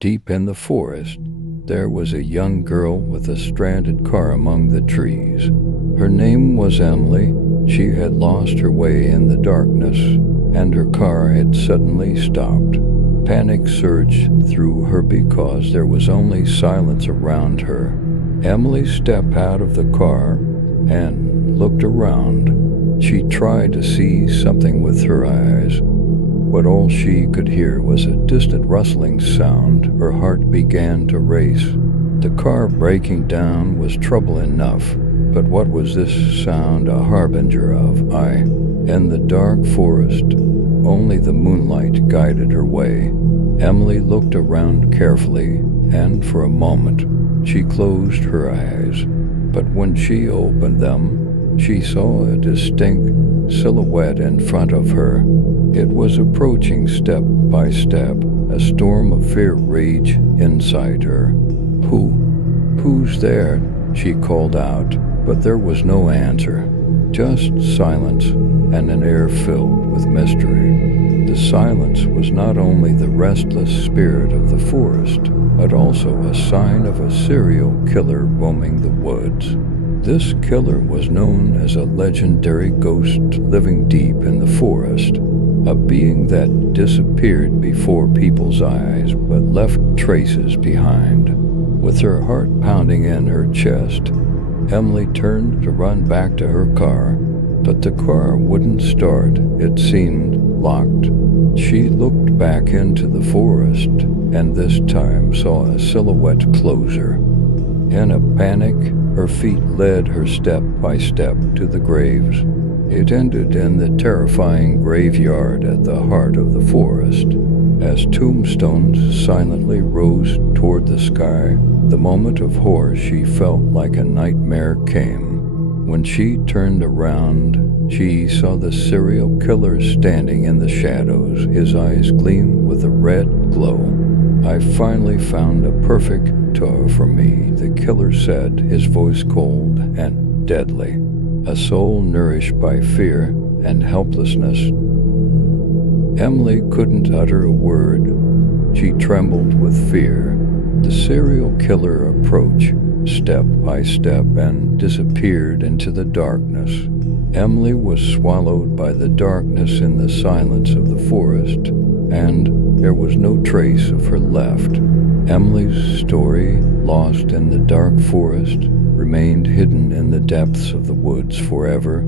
Deep in the forest, there was a young girl with a stranded car among the trees. Her name was Emily. She had lost her way in the darkness, and her car had suddenly stopped. Panic surged through her because there was only silence around her. Emily stepped out of the car and looked around. She tried to see something with her eyes, but all she could hear was a distant rustling sound. Her heart began to race. The car breaking down was trouble enough, but what was this sound a harbinger of? In the dark forest, only the moonlight guided her way. Emily looked around carefully, and for a moment she closed her eyes. But when she opened them, she saw a distinct silhouette in front of her. It was approaching step by step. A storm of fear raged inside her. Who's there?" she called out, but there was no answer. Just silence and an air filled with mystery. The silence was not only the restless spirit of the forest, but also a sign of a serial killer roaming the woods. This killer was known as a legendary ghost living deep in the forest, a being that disappeared before people's eyes but left traces behind. With her heart pounding in her chest, Emily turned to run back to her car, but the car wouldn't start. It seemed locked. She looked back into the forest and this time saw a silhouette closer. In a panic, her feet led her step by step to the graves. It ended in the terrifying graveyard at the heart of the forest. As tombstones silently rose toward the sky, the moment of horror she felt like a nightmare came. When she turned around, she saw the serial killer standing in the shadows. His eyes gleamed with a red glow. "I finally found a perfect tour for me," the killer said, his voice cold and deadly. "A soul nourished by fear and helplessness." Emily couldn't utter a word. She trembled with fear. The serial killer approached step by step and disappeared into the darkness. Emily was swallowed by the darkness in the silence of the forest, and there was no trace of her left. Emily's story, lost in the dark forest, remained hidden in the depths of the woods forever.